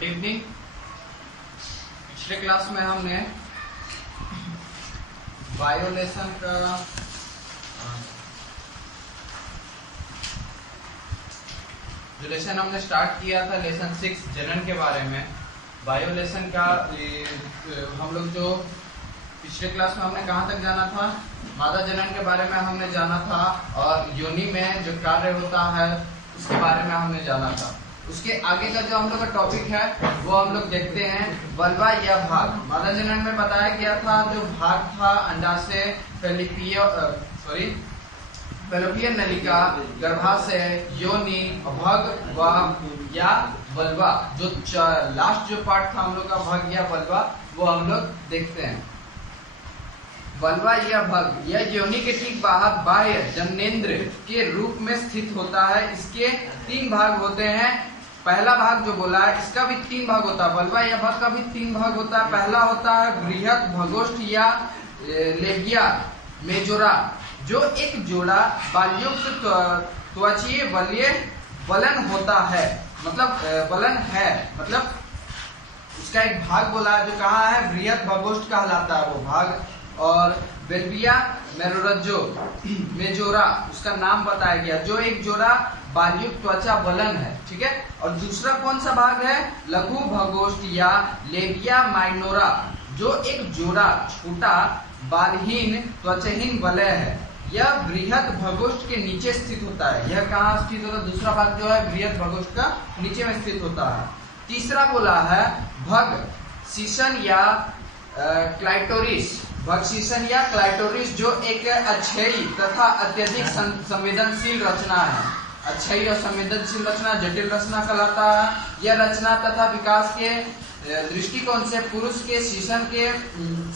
Good evening. पिछले class में हमने बायोलेसन का जो लेसन हमने स्टार्ट किया था, लेसन 6 जनन के बारे में। बायोलेसन का हम लोग जो पिछले क्लास में हमने कहाँ तक जाना था, मादा जनन के बारे में हमने जाना था और योनि में जो कार्य होता है उसके बारे में हमने जाना था। उसके आगे का जो हम लोग का टॉपिक है वो हम लोग देखते हैं वल्वा या भाग। मादा जनन में बताया गया था जो भाग था अंडाशय, फैलोपियन नलिका, गर्भाशय, योनि, भग व या वल्वा। जो लास्ट जो पार्ट था हम लोग का भग या वल्वा, वो हम लोग देखते हैं। वल्वा या भग यह योनि के ठीक बाहर बाह्य जननेंद्र के रूप में स्थित होता है। इसके 3 भाग होते हैं। पहला भाग जो बोला है इसका भी 3 भाग होता है। वल्वा या भग का भी 3 भाग होता है। पहला होता है बृहत भगोष्ठ या लेबिया मेजोरा, जो एक जोड़ा बालयुक्त त्वचीय वलन होता है, मतलब वलन है, मतलब उसका एक भाग बोला है जो कहाँ है, बृहत भगोष्ठ कहलाता है वो भाग। और वेल्बिया मेजोरा उसका नाम बताया गया, जो एक जोड़ा बालयुक्त त्वचा वलन है। ठीक है। और दूसरा कौन सा भाग है, लघु भगोष्ठ या लेबिया माइनोरा, जो एक जोड़ा छोटा बालहीन त्वचहीन वलय है। यह बृहत भगोष्ठ के नीचे स्थित होता है। यह कहाँ स्थित होता है, दूसरा भाग जो है बृहत भगोष्ठ का नीचे में स्थित होता है। तीसरा बोला है भग सीसन या क्लाइटोरिस, भग सीसन या क्लाइटोरिस, जो एक अक्षयी तथा अत्यधिक संवेदनशील रचना है। अक्षयी और संवेदनशील रचना जटिल रचना कहलाता है। यह रचना तथा विकास के दृष्टिकोण से पुरुष के सीसन के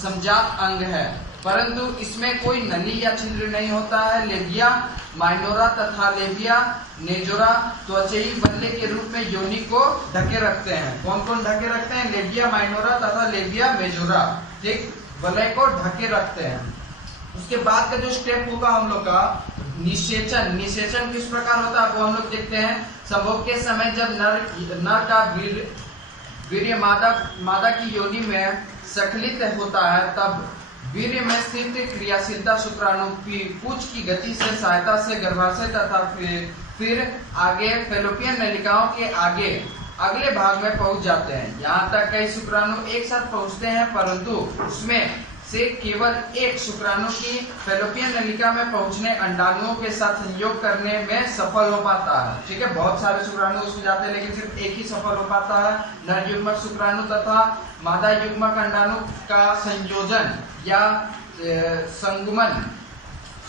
समजात अंग है, परंतु इसमें कोई नली या छिद्र नहीं होता है। लेबिया माइनोरा तथा लेबिया मेजोरा त्वचेयी वल्य के रूप में योनि को ढके रखते हैं। कौन कौन ढके रखते हैं, लेबिया माइनोरा तथा लेबिया मेजोरा, ठीक, वलय को ढके रखते हैं। उसके बाद का जो स्टेप होगा हम लोग का निषेचन। निषेचन किस प्रकार होता है वो हम लोग देखते हैं। संभोग के समय जब नर का वीर्य मादा की योनि में सखलित होता है, तब वीर्य में स्थित क्रियाशीलता शुक्राणु पूंछ की गति से सहायता से गर्भाशय तथा फिर आगे फैलोपियन नलिकाओं के अगले भाग में पहुंच जाते हैं। यहाँ तक कई शुक्राणु एक साथ पहुंचते हैं, परंतु उसमें से केवल एक शुक्राणु की फैलोपियन नलिका में पहुंचने अंडाणुओं के साथ संयोग करने में सफल हो पाता है। ठीक है, बहुत सारे शुक्राणु उसमें जाते हैं लेकिन सिर्फ एक ही सफल हो पाता है। नर युग्मक शुक्राणु तथा मादा युग्मक अंडाणु का संयोजन या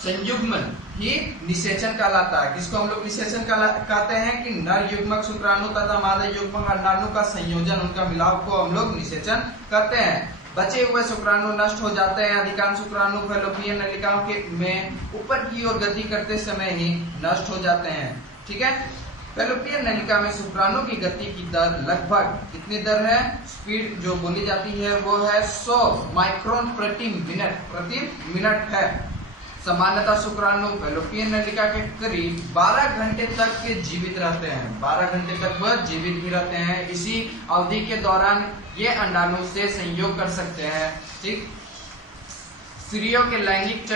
संयुग्मन ही निषेचन कहलाता है। किसको हम लोग निषेचन कहते हैं कि नर युग्मक शुक्राणु तथा मादा युग्मक अंडाणु का संयोजन, उनका मिलाव को हम लोग निषेचन कहते हैं। बचे हुए शुक्राणु नष्ट हो जाते हैं। अधिकांश शुक्राणु फैलोपियन नलिकाओं के में ऊपर की ओर गति करते समय ही नष्ट हो जाते हैं। ठीक है। फैलोपियन नलिका में शुक्राणु की गति की दर लगभग कितनी दर है, स्पीड जो बोली जाती है वो है 100 माइक्रोन प्रति मिनट है। सामान्यतः शुक्राणु फैलोपियन नलिका के करीब 12 घंटे तक के जीवित रहते हैं। 12 घंटे तक वह जीवित भी रहते हैं। इसी अवधि के दौरान ये अंडाणु से संयोग कर सकते हैं। ठीक। स्त्रियों के लैंगिक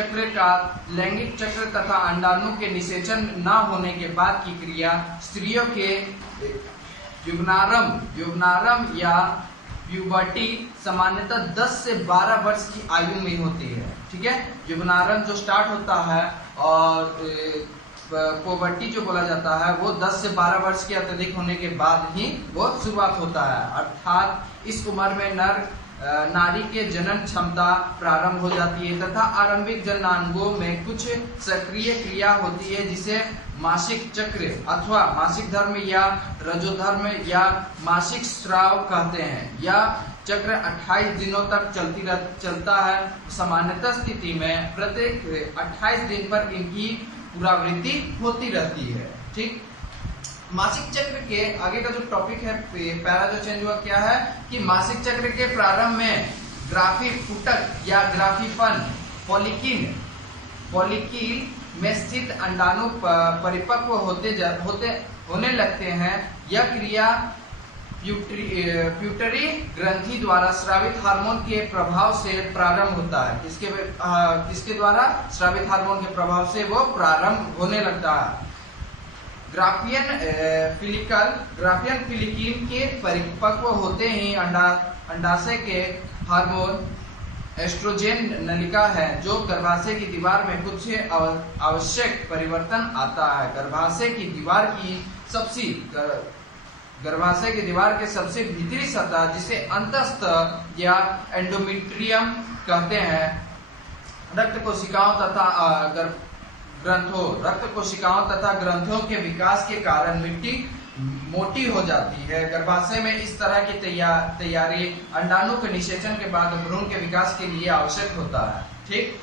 चक्र तथा अंडाणु के निषेचन न होने के बाद की क्रिया स्त्रियों के युग्नारंभ या प्यूबर्टी सामान्यतः 10 से 12 वर्ष की आयु में होती है। ठीक है। युग्नारंभ जो स्टार्ट होता है और प्यूबर्टी जो बोला जाता है वो 10 से 12 वर्ष के अत्यधिक होने के बाद ही वो शुरुआत होता है। अर्थात इस उम्र में नारी के जनन क्षमता प्रारंभ हो जाती है तथा आरंभिक जननांगों में कुछ सक्रिय क्रिया होती है, जिसे मासिक चक्र अथवा मासिक धर्म या रजोधर्म या मासिक स्राव कहते हैं। यह चक्र 28 दिनों तक चलता है। सामान्यतः स्थिति में प्रत्येक 28 दिन पर इनकी पुनरावृत्ति होती रहती है। ठीक। मासिक चक्र के आगे का जो टॉपिक है, पैरा जो चेंज हुआ क्या है कि मासिक चक्र के प्रारंभ में ग्राफी फुटक या ग्राफीफन फॉलिकिल में स्थित अंडाणु परिपक्व होने लगते हैं। यह क्रिया प्यूटरी ग्रंथि द्वारा स्रावित हार्मोन के प्रभाव से प्रारंभ होता है। किसके द्वारा? स्रावित हार्मोन के प्रभाव से वो प्रारंभ होने लगता है। ग्राफियन फिलिकिन के परिपक्व होते ही अंडाशय के हार्मोन एस्ट्रोजेन नलिका है, जो गर्भाशय की दीवार में कुछ आवश्यक परिवर्तन आता है। गर्भाशय की दीवार के सबसे भीतरी सतह, जिसे अंतःस्थ या एंडोमेट्रियम कहते हैं, रक्त कोशिकाओं तथा ग्रंथों के विकास के कारण मिट्टी मोटी हो जाती है। गर्भाशय में इस तरह की तैयारी अंडाणु के निषेचन के बाद भ्रूण के विकास के लिए आवश्यक होता है। ठीक।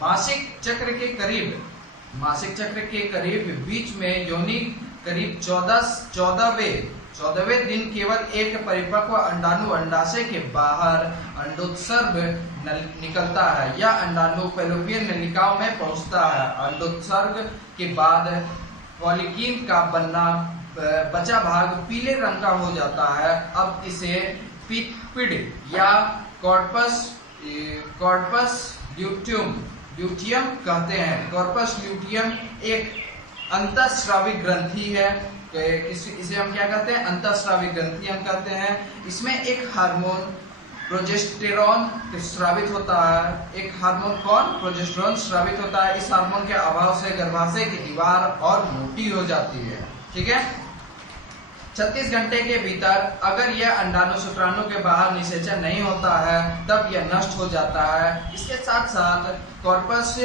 मासिक चक्र के करीब बीच में योनि करीब 14वें दिन केवल एक परिपक्व अंडाणु अंडाशय के बाहर अंडोत्सर्ग निकलता है या अंडाणु फैलोपियन नलिकाओं में पहुंचता है। अंडोत्सर्ग के बाद फॉलिकिल का बचा भाग पीले रंग का हो जाता है। अब इसे पिड या कॉर्पस ल्यूटियम कहते हैं। कॉर्पस ल्यूटियम एक अंतःस्रावी ग्रंथि है। इसे हम क्या कहते हैं? अंतःस्रावी ग्रंथि हम कहते हैं। इसमें एक हार्मोन प्रोजेस्टेरॉन स्रावित होता है। एक हार्मोन प्रोजेस्टेरॉन स्रावित होता है। इस हार्मोन के अभाव से गर्भाशय की दीवार और मोटी हो जाती है। ठीक है। 36 घंटे के भीतर अगर यह अंडाणु शुक्राणु के बाहर निषेचन नहीं होता है तब यह नष्ट हो जाता है। इसके साथ साथ कॉर्पस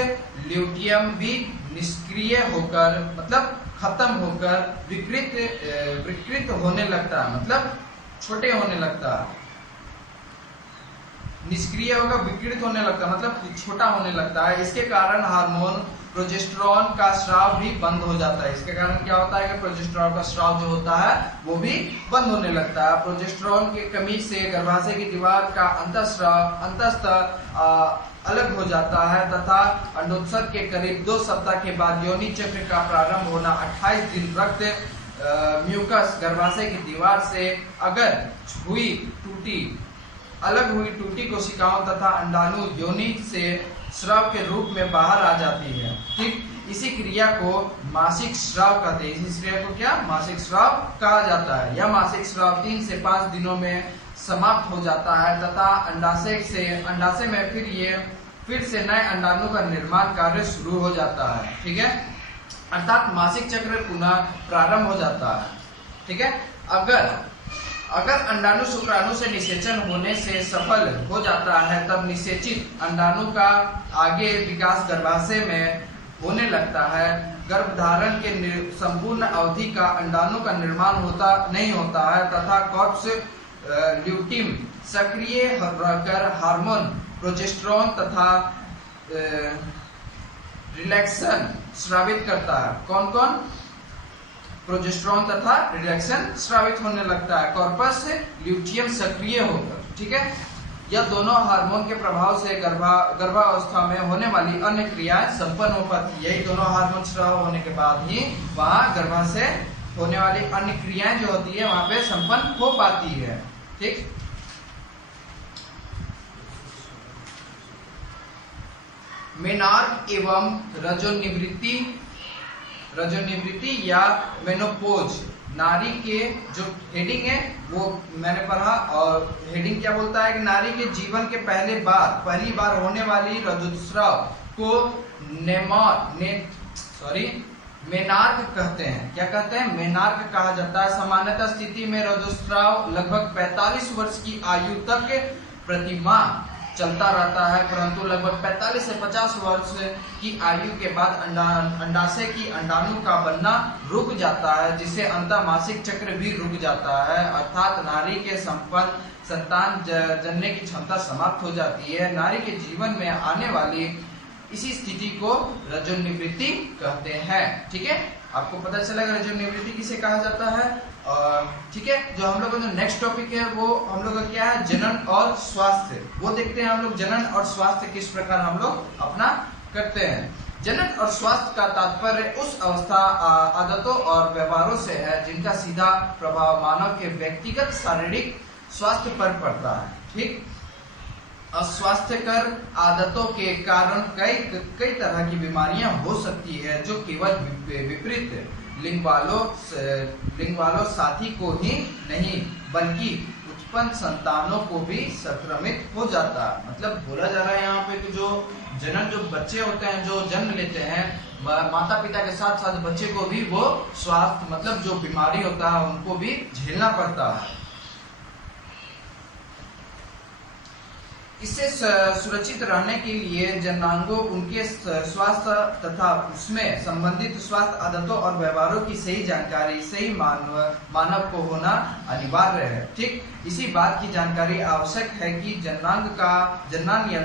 ल्यूटियम भी निष्क्रिय होकर, मतलब खत्म होकर विकृत होने लगता है, मतलब छोटे होने लगता है। निष्क्रिय होकर विकृत होने लगता है, मतलब छोटा होने लगता है। इसके कारण हार्मोन प्रोजेस्टेरॉन का स्राव भी बंद हो जाता है। इसके कारण क्या होता है कि प्रोजेस्टेरॉन का स्राव जो होता है वो भी बंद होने लगता है। प्रोजेस्टेरॉन की कमी से गर्भाशय की दीवार का अंतःस्थ अलग हो जाता है तथा अंडोत्सर्ग के करीब 2 सप्ताह के बाद योनि चक्र का प्रारंभ होना। 28 दिन रक्त म्यूकस गर्भाशय की दीवार से अलग हुई टूटी कोशिकाओं तथा अंडाणु योनि से स्राव के रूप में बाहर आ जाती है। ठीक। इसी क्रिया को मासिक स्राव कहते हैं। इसी क्रिया को क्या? मासिक स्राव कहा जाता है। यह मासिक स्राव 3 से 5 दिनों में समाप्त हो जाता है तथा अंडाशय में फिर से नए अंडाणु का निर्माण कार्य शुरू हो जाता है। ठीक है। अर्थात मासिक चक्र पुनः प्रारंभ हो जाता है। ठीक है। अगर अंडाणु शुक्राणु से निषेचन होने से सफल हो जाता है तब निषेचित अंडाणु का आगे विकास गर्भाशय में होने लगता है। गर्भधारण के संपूर्ण अवधि का अंडाणु का निर्माण नहीं होता है तथा कॉर्पस ल्यूटियम सक्रिय रहकर हार्मोन प्रोजेस्टेरॉन तथा रिलैक्सन स्रावित करता है। कौन? प्रोजेस्टेरॉन तथा रिलैक्सन स्रावित होने लगता है कॉर्पस ल्यूटियम सक्रिय होकर। ठीक है। यह दोनों हार्मोन के प्रभाव से गर्भावस्था में होने वाली अन्य क्रियाएं संपन्न हो पाती है। यही दोनों हार्मोन स्राव होने के बाद ही वहां गर्भाशय होने वाली अन्य क्रियाएं जो होती है वहां पे संपन्न हो पाती है। ठीक। मेनार्क एवं रजोनिवृत्ति या मेनोपोज नारी के जो हेडिंग है वो मैंने पढ़ा। और हेडिंग क्या बोलता है कि नारी के जीवन के पहली बार होने वाली ऋतुस्राव को मेनार्क कहते हैं। क्या कहते हैं? मेनार्क कहा जाता है। सामान्यतः स्थिति में ऋतुस्राव लगभग 45 वर्ष की आयु तक प्रतिमाह चलता रहता है, परंतु लगभग 45 से 50 वर्ष की आयु के बाद अंडाशय की अंडाणु का बनना रुक जाता है, जिससे अंतःमासिक चक्र भी रुक जाता है। अर्थात नारी के संतान जनने की क्षमता समाप्त हो जाती है। नारी के जीवन में आने वाली इसी स्थिति को रजोनिवृत्ति कहते हैं। ठीक है। आपको पता चलेगा रजोनिवृत्ति किसे कहा जाता है। ठीक है। जो हम लोग का जो नेक्स्ट टॉपिक है वो हम लोग का क्या है? जनन और स्वास्थ्य। वो देखते हैं हम लोग जनन और स्वास्थ्य किस प्रकार हम लोग अपना करते हैं। जनन और स्वास्थ्य का तात्पर्य उस अवस्था, आदतों और व्यवहारों से है जिनका सीधा प्रभाव मानव के व्यक्तिगत शारीरिक स्वास्थ्य पर पड़ता है। ठीक, अस्वास्थ्यकर आदतों के कारण कई तरह की बीमारियां हो सकती है जो केवल विपरीत लिंग वालों साथी को ही नहीं बल्कि उत्पन्न संतानों को भी संक्रमित हो जाता है। मतलब बोला जा रहा है यहाँ पे कि जो बच्चे होते हैं, जो जन्म लेते हैं, माता पिता के साथ साथ बच्चे को भी वो स्वास्थ्य मतलब जो बीमारी होता है उनको भी झेलना पड़ता है। इससे सुरक्षित रहने के लिए जन्नांगों उनके स्वास्थ्य तथा उसमें संबंधित स्वास्थ्य आदतों और व्यवहारों की सही जानकारी सही मानव को होना अनिवार्य है। ठीक, इसी बात की जानकारी आवश्यक है कि जन्नांग या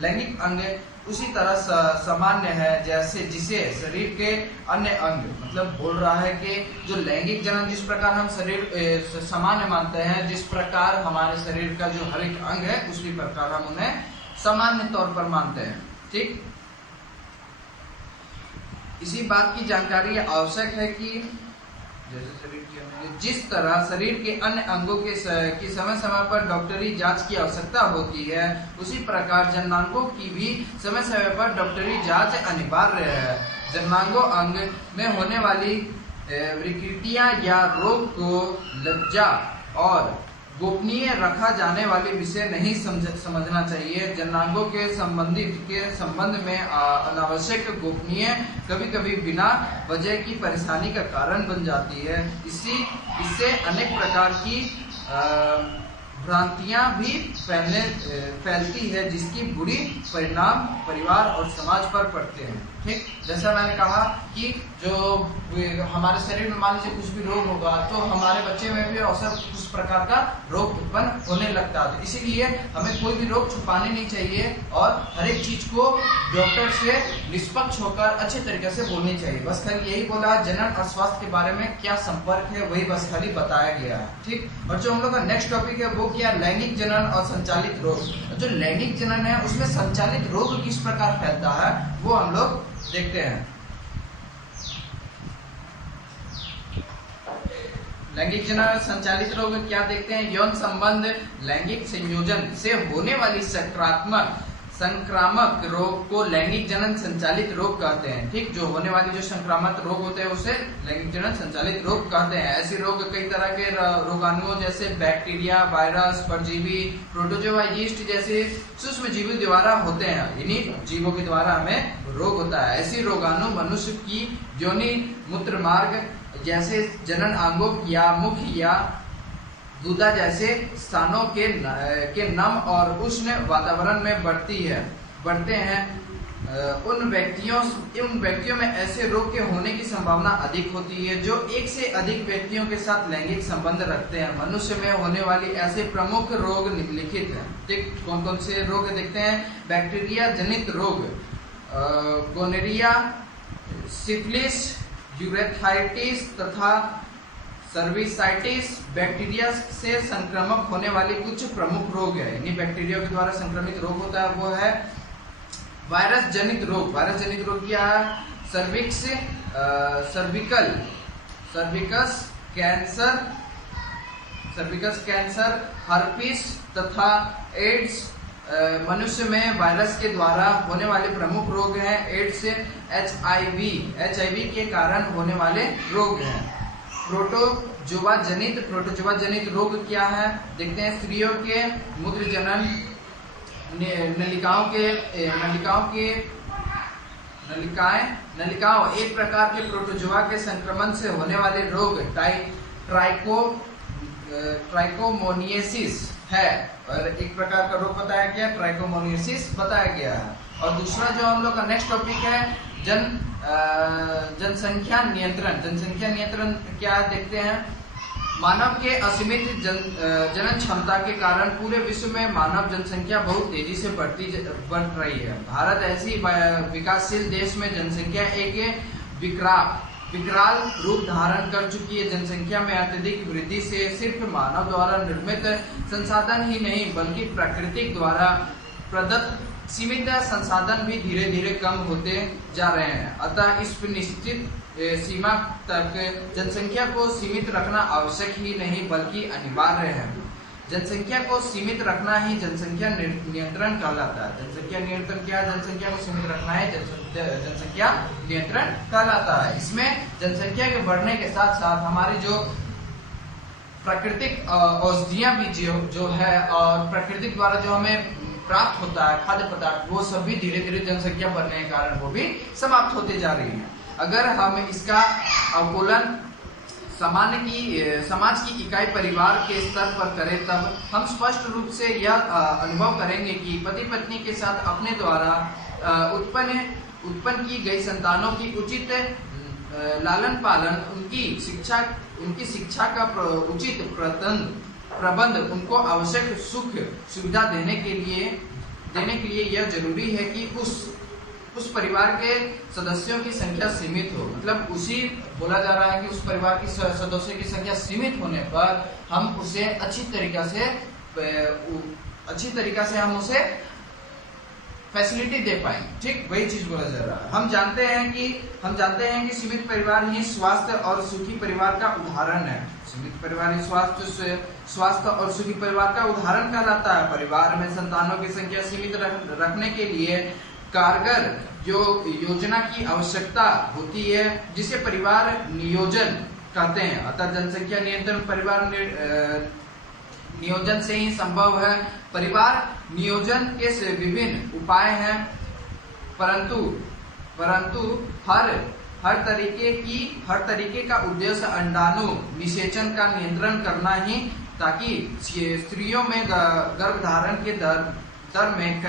लैंगिक अंग उसी तरह सामान्य है जैसे जिसे शरीर के अन्य अंग, मतलब बोल रहा है कि जो लैंगिक जनन जिस प्रकार हम शरीर सामान्य मानते हैं, जिस प्रकार हमारे शरीर का जो हर एक अंग है उसी प्रकार हम उन्हें सामान्य तौर पर मानते हैं। ठीक, इसी बात की जानकारी आवश्यक है कि जैसे शरीर के जिस तरह शरीर के अन्य अंगों की समय समय पर डॉक्टरी जांच की आवश्यकता होती है, उसी प्रकार जन्नांगों की भी समय समय पर डॉक्टरी जांच अनिवार्य है। जन्नांगों अंग में होने वाली विकृतियां या रोग को लज्जा और गोपनीय रखा जाने वाले विषय नहीं समझना चाहिए। जन्नांगों के संबंध में अनावश्यक गोपनीय कभी कभी बिना वजह की परेशानी का कारण बन जाती है। इससे अनेक प्रकार की भ्रांतियां भी फैलती है जिसकी बुरी परिणाम परिवार और समाज पर पड़ते हैं। ठीक, जैसा मैंने कहा कि जो हमारे शरीर में मान लीजिए कुछ भी रोग होगा तो हमारे बच्चे में भी अवसर उस प्रकार का रोग उत्पन्न होने लगता है। इसीलिए हमें कोई भी रोग छुपाने नहीं चाहिए और हर एक चीज को डॉक्टर से निष्पक्ष होकर अच्छे तरीके से बोलनी चाहिए। बस खाली यही बोला, जनन और स्वास्थ्य के बारे में क्या संपर्क है वही बस खाली बताया गया है। ठीक, और जो हम लोग का नेक्स्ट टॉपिक है वो क्या, लैंगिक जनन और संचालित रोग। जो लैंगिक जनन है उसमें संचालित रोग किस प्रकार फैलता है वो हम लोग देखते हैं। लैंगिक जनन संचालित रोग क्या देखते हैं। यौन संबंध लैंगिक संयोजन से होने वाली संक्रामक रोग को लैंगिक जनन संचालित रोग कहते हैं। ठीक, जो होने वाली जो संक्रामक रोग होते हैं उसे लैंगिक जनन संचालित रोग कहते हैं। ऐसे रोग कई तरह के रोगाणुओं जैसे बैक्टीरिया, वायरस, परजीवी, प्रोटोजोआ, यीस्ट जैसे सूक्ष्म जीवों द्वारा होते हैं। इन्हीं जीवों के द्वारा हमें रोग होता है। ऐसे रोगाणु मनुष्य की योनि, मूत्र मार्ग जैसे जनन अंगों या मुख या गुदा जैसे स्थानों के नम और उष्ण वातावरण में बढ़ते हैं। उन व्यक्तियों में ऐसे रोग के होने की संभावना अधिक होती है जो एक से अधिक व्यक्तियों के साथ लैंगिक संबंध रखते हैं। मनुष्य में होने वाली ऐसे प्रमुख रोग निम्नलिखित हैं। ठीक, कौन कौन से रोग देखते हैं। बैक्टीरिया जनित रोग, गोनेरिया, सिफिलिस, यूरेथाइटिस तथा सर्विसाइटिस बैक्टीरिया से संक्रामक होने वाली कुछ प्रमुख रोग है। इन्हीं बैक्टीरिया के द्वारा संक्रमित रोग होता है वो है वायरस जनित रोग। वायरस जनित रोग क्या है। सर्विकस कैंसर, हर्पिस तथा एड्स मनुष्य में वायरस के द्वारा होने वाले प्रमुख रोग हैं। एड्स, HIV के कारण होने वाले रोग हैं। प्रोटोजोआ जनित रोग क्या है देखते हैं। स्त्रियों के मूत्र जनन, नलिकाओं एक प्रकार के प्रोटोजोआ के संक्रमण से होने वाले रोग ट्राइकोमोनियसिस है। और एक प्रकार का रोग बताया गया, ट्राइकोमोनियसिस बताया गया है। और दूसरा जो हम लोग का नेक्स्ट टॉपिक है जनसंख्या नियंत्रण क्या देखते हैं। मानव के असीमित जनन क्षमता के कारण पूरे विश्व में मानव जनसंख्या बहुत तेजी से बढ़ रही है। भारत ऐसी विकासशील देश में जनसंख्या एक विकराल रूप धारण कर चुकी है। जनसंख्या में अत्यधिक वृद्धि से सिर्फ मानव द्वारा निर्मित संसाधन ही नहीं बल्कि प्राकृतिक द्वारा प्रदत्त सीमित संसाधन भी धीरे धीरे कम होते जा रहे हैं, अतः इस निश्चित सीमा तक जनसंख्या को सीमित रखना आवश्यक ही नहीं बल्कि अनिवार्य है। जनसंख्या को सीमित रखना ही जनसंख्या नियंत्रण कहलाता है। जनसंख्या नियंत्रण क्या है? जनसंख्या को सीमित रखना है जनसंख्या नियंत्रण कहलाता है। इसमें जनसंख्या के बढ़ने के साथ साथ हमारी जो प्राकृतिक औषधियां भी जो है और प्रकृति द्वारा जो हमें प्राप्त होता है खाद्य पदार्थ, वो सब भी धीरे धीरे जनसंख्या बढ़ने के कारण वो भी समाप्त होते जा रही है। अगर हम इसका अवकलन समाज की इकाई परिवार के स्तर पर करें तब हम स्पष्ट रूप से यह अनुभव करेंगे कि पति पत्नी के साथ अपने द्वारा उत्पन्न की गई संतानों की उचित लालन पालन, उनकी शिक्षा का उचित प्रबंध, उनको आवश्यक सुख सुविधा देने के लिए यह जरूरी है कि उस परिवार के सदस्यों की संख्या सीमित हो। मतलब उसी बोला जा रहा है कि उस परिवार की सदस्यों की संख्या सीमित होने पर हम उसे अच्छी तरीका से हम उसे फैसिलिटी दे पाएंगे। ठीक वही चीज बोला जा रहा है। हम जानते हैं कि सीमित परिवार ही स्वास्थ्य और सुखी परिवार का उदाहरण है। सीमित परिवार ही स्वास्थ्य और सुखी परिवार का उदाहरण कहलाता है। परिवार में संतानों की संख्या सीमित रखने के लिए कारगर जो योजना की आवश्यकता होती है, जिसे परिवार नियोजन कहते हैं। अतः जनसंख्या नियंत्रण परिवार नियोजन से ही संभव है। परिवार नियोजन के विभिन्न उपाय हैं, परंतु हर तरीके का उद्देश्य अंडाणु निषेचन का नियंत्रण करना ही, ताकि स्त्रियों में गर्भधारण के दर में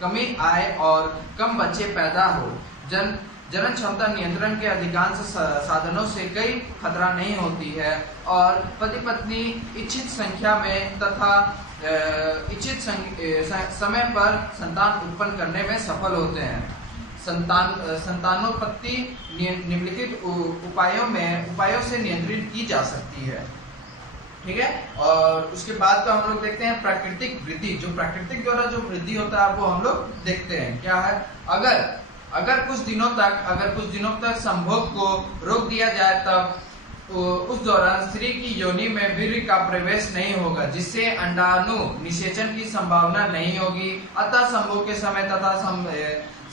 कमी आए और कम बच्चे पैदा हो। जनन क्षमता नियंत्रण के अधिकांश साधनों से कोई खतरा नहीं होती है और पति पत्नी इच्छित संख्या में तथा इच्छित समय पर संतान उत्पन्न करने में सफल होते हैं। संतानोत्पत्ति निम्नलिखित उपायों से नियंत्रित की जा सकती है। ठीक है। और उसके बाद तो हम लोग देखते हैं प्राकृतिक वृद्धि। जो प्राकृतिक द्वारा जो वृद्धि होता है वो हम लोग देखते हैं क्या है। अगर कुछ दिनों तक संभोग को रोक दिया जाए तब तो उस दौरान स्त्री की योनि में वीर्य का प्रवेश नहीं होगा, जिससे अंडाणु निषेचन की संभावना नहीं होगी। अतः संभोग के समय तथा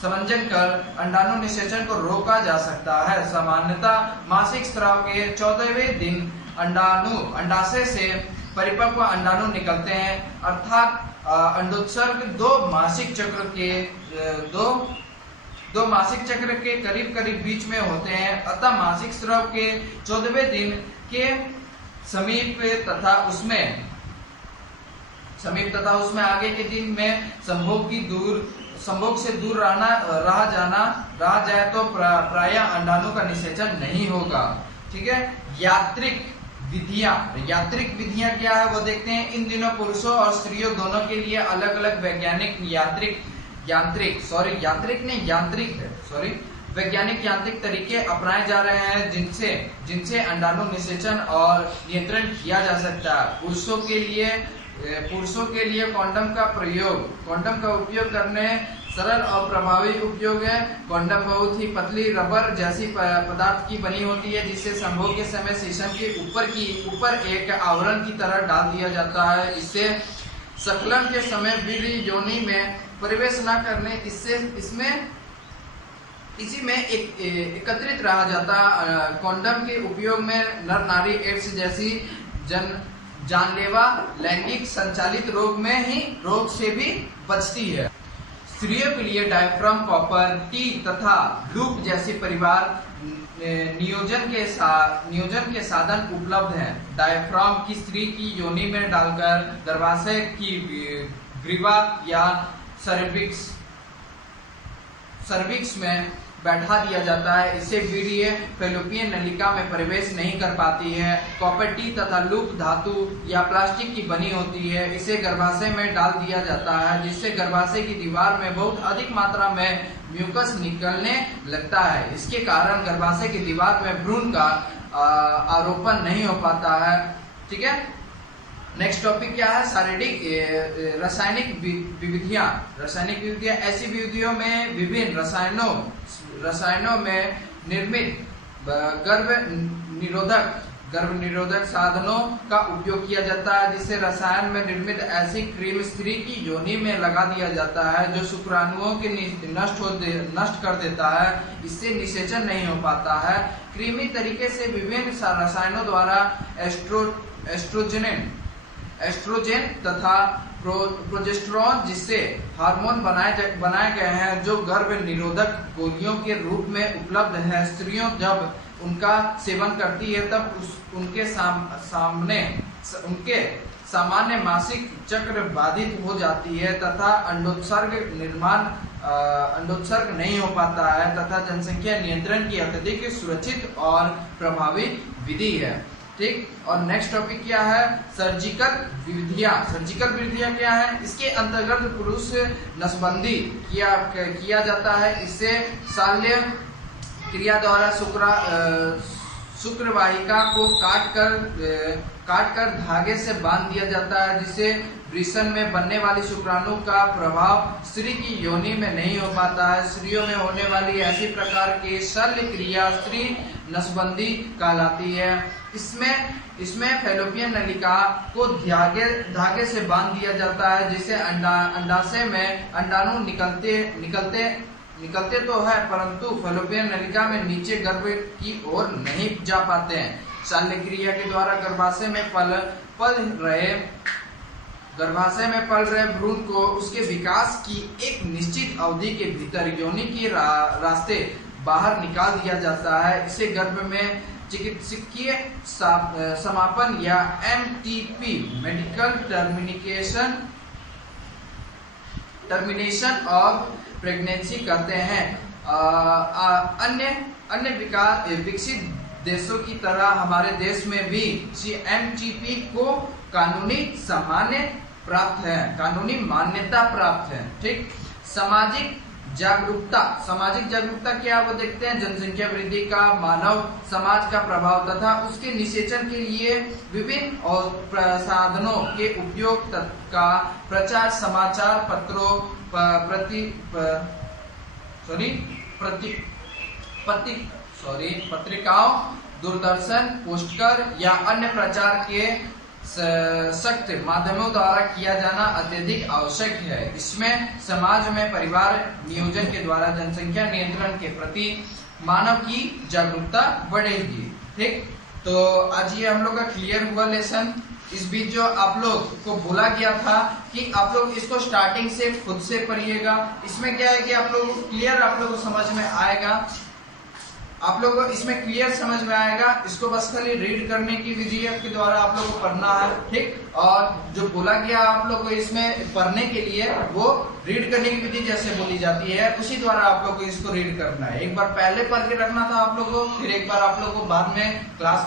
समंजन कर अंडाणु निषेचन को रोका जा सकता है। सामान्यतः मासिक स्राव के 14वें दिन अंडाशय से परिपक्व अंडाणु निकलते हैं, अर्थात अंडोत्सर्ग दो मासिक चक्र के करीब बीच में होते हैं। अतः मासिक स्राव के 14वें दिन के समीप तथा उसमें आगे के दिन में संभोग से दूर रहा जाए तो प्रायः अंडाणु का निषेचन नहीं होगा। ठीक है। यात्रिक विधियां क्या है वो देखते हैं। इन दिनों पुरुषों और स्त्रियों दोनों के लिए अलग अलग वैज्ञानिक यांत्रिक तरीके अपनाए जा रहे हैं, जिनसे अंडाणु निषेचन और नियंत्रण किया जा सकता है। पुरुषों के लिए कंडोम का उपयोग करने सरल और प्रभावी उपयोग है। कंडोम बहुत ही पतली रबर जैसी पदार्थ की बनी होती है, जिससे संभोग के समय शीशम के ऊपर एक आवरण की तरह डाल दिया जाता है। इससे संकलन के समय वीर्य योनि में प्रवेश न करने इसी में एकत्रित रहा जाता। कंडोम के उपयोग में नर नारी एड्स जैसी जानलेवा लैंगिक संचालित रोग से भी बचती है। स्त्रियों के लिए डायफ्राम, कॉपर, टी तथा लूप जैसे परिवार नियोजन के साधन उपलब्ध हैं। डायफ्राम की स्त्री की योनि में डालकर गर्भाशय की ग्रीवा या सर्विक्स में बैठा दिया जाता है। इससे वीर्य फैलोपियन नलिका में प्रवेश नहीं कर पाती है। कॉपर, टी तथा लूप धातु या प्लास्टिक की बनी होती है। इसे गर्भाशय में डाल दिया जाता है, जिससे गर्भाशय की दीवार में बहुत अधिक मात्रा में म्यूकस निकलने लगता है। इसके कारण गर्भाशय की दीवार में भ्रूण का आरोपण नहीं हो पाता है। ठीक है। नेक्स्ट टॉपिक क्या है, शारीरिक रासायनिक विविधियां। रासायनिक विविधियां ऐसी विविधियों में विभिन्न रसायनों में निर्मित गर्भ निरोधक साधनों का उपयोग किया जाता है, जिससे रसायन में निर्मित ऐसी क्रीम स्त्री की योनि में लगा दिया जाता है जो शुक्राणुओं के नष्ट कर देता है। इससे निषेचन नहीं हो पाता है। कृत्रिम तरीके से विभिन्न रसायनों द्वारा एस्ट्रोजन तथा प्रोजेस्टेरोन जिससे हार्मोन बनाए गए हैं, जो गर्भ निरोधक गोलियों के रूप में उपलब्ध है। स्त्रियों जब उनका सेवन करती है तब उनके सामान्य मासिक चक्र बाधित हो जाती है तथा अंडोत्सर्ग नहीं हो पाता है तथा जनसंख्या नियंत्रण की अत्यधिक सुरक्षित और प्रभावी विधि है। ठीक, और नेक्स्ट टॉपिक क्या है, सर्जिकल विधियां। सर्जिकल विधियां क्या है, इसके अंतर्गत पुरुष नसबंदी किया जाता है। इससे शल्य क्रिया द्वारा शुक्रवाहिका को काट कर धागे से बांध दिया जाता है, जिससे वृषण में बनने वाली शुक्राणु का प्रभाव स्त्री की योनि में नहीं हो पाता है। स्त्रियों में होने वाली ऐसी प्रकार की शल्य क्रिया स्त्री नसबंदी कहलाती है। इसमें फैलोपियन नलिका को धागे से बांध दिया जाता है, जिससे अंडाशय में अंडाणु निकलते तो है, परंतु फैलोपियन नलिका में नीचे गर्भ की ओर नहीं जा पाते हैं। शल्य क्रिया के द्वारा गर्भाशय में पल रहे भ्रूण को उसके विकास की एक निश्चित अवधि के भीतर योनि के रास्ते बाहर निकाल दिया जाता है। इसे गर्भ में चिकित्सकीय समापन या MTP medical termination of pregnancy कहते हैं। अन्य विकसित देशों की तरह हमारे देश में भी MTP को कानूनी मान्यता प्राप्त है। ठीक, सामाजिक जागरूकता क्या वो देखते हैं। जनसंख्या वृद्धि का मानव समाज का प्रभाव तथा उसके निषेचन के लिए विभिन्न और प्रसाधनों के उपयोग का प्रचार समाचार पत्रों पत्रिकाओं, दूरदर्शन, पोस्टर या अन्य प्रचार के सख्त माध्यमों द्वारा किया जाना अत्यधिक आवश्यक है। इसमें समाज में परिवार नियोजन के द्वारा जनसंख्या नियंत्रण के प्रति मानव की जागरूकता बढ़ेगी। ठीक, तो आज ये हम लोग का क्लियर हुआ लेसन। इस बीच जो आप लोग को बोला गया था कि आप लोग इसको स्टार्टिंग से खुद से पढ़िएगा। इसमें क्या है कि आप लोग को समझ में आएगा, आप लोगों को इसमें क्लियर समझ में आएगा। इसको बस खाली रीड करने की विधि के द्वारा आप लोगों को पढ़ना है। ठीक, और जो बोला गया आप लोगों को इसमें पढ़ने के लिए वो रीड करने की विधि जैसे बोली जाती है, उसी द्वारा आप लोगों को इसको रीड करना है। एक बार पहले पढ़ के रखना था आप लोगों को, फिर एक बार आप लोगों को बाद में क्लास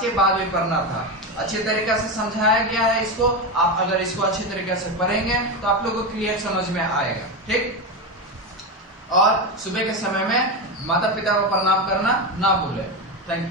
के बाद भी पढ़ना था। अच्छे तरीके से समझाया गया है इसको। आप अगर इसको अच्छे तरीके से पढ़ेंगे तो आप लोगों को क्लियर समझ में आएगा। ठीक, और सुबह के समय में माता पिता को प्रणाम करना ना भूले। Thank you.